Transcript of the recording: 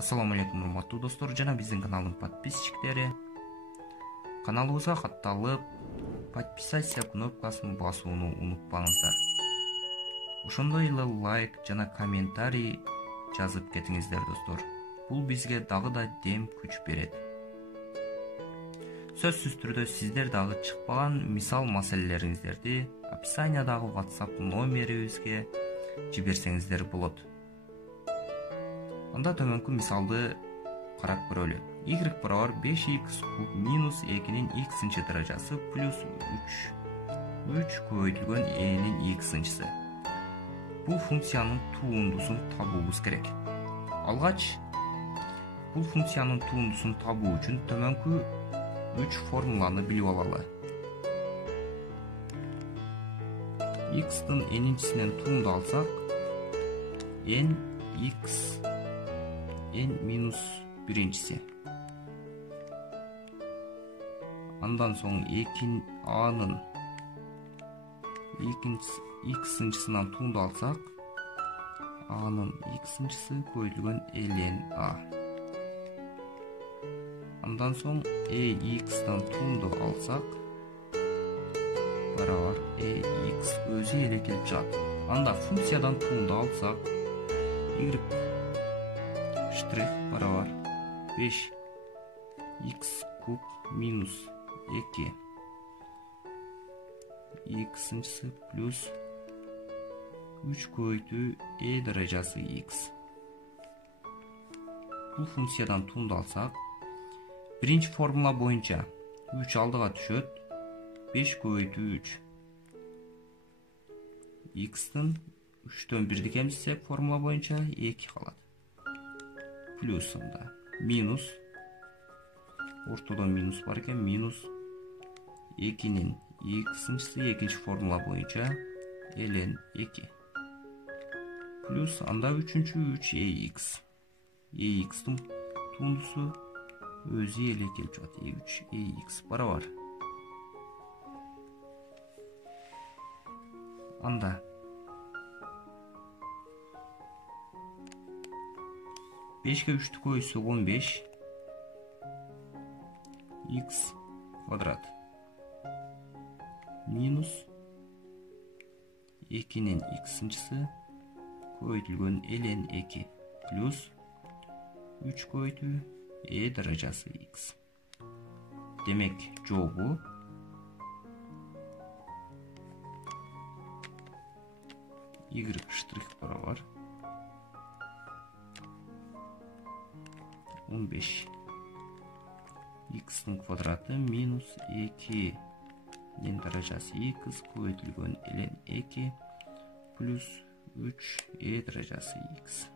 Ассаламу алейкум, урматтуу достор жана биздин каналдын подписчиктери. Каналыбызга катталып, подписаться кнопкасын басууну унутпаңыздар. Ошондой эле лайк жана комментарий жазып кетиңиздер достор. Бул бизге дагы да дем күч берет. Сөзсүз түрдө сиздер дагы чыкпаган мисал маселелериңиздерди описаниядагы WhatsApp номерибизге жиберсеңиздер болот. Анда төмөнкү мисалды карап көрөлү. Y = 5x куб минус 2-нин x-нчы даражасы плюс 3 көбөйтүлгөн e-нин x-нчысы. Бул функциянын туундусун табуубуз керек. Алгач, бул функциянын туундусун табуу үчүн төмөнкү 3 формуланы билип алалы. X-тын n-нчисинен туунду алсак, n x n минус биринчиси. Андан соң a-нын x-нчысынан туунду алсак, a-нын x-нчысы көбөйтүлгөн ln a. Андан соң ax-тан туунду алсак, барабар ax өзү эле келип чыгат. Анда функциядан туунду алсак, y штрих барабар 5x куб минус 2 x-нчысы плюс 3 көбөйтүү e даражасы x. Бул функциядан туунду алсак, биринчи формула боюнча 3 алдыга түшөт, 5 көбөйтүү 3. X-тын 3төн 1ди кемсек формула боюнча 2 калат. Плюсында минус, ортодон минус бар экен, минус 2-нин x-нчысы экинчи формула боюнча ln 2. Плюс анда үчүнчү 3ax. ax-тын тундусу өзү эле келип чыгат. 3ax барабар. Анда 5-ке 3-тү көбөйтсөк 15 x квадрат минус 2-нин x-нчысы көбөйтүлгөн ln 2 плюс 3 көбөйтүү e даражасы x. Демек, жообу y штрих барабар 15 x-тын квадраты минус 2-нин даражасы x көбөйтүлгөн ln 2 плюс 3 e даражасы x.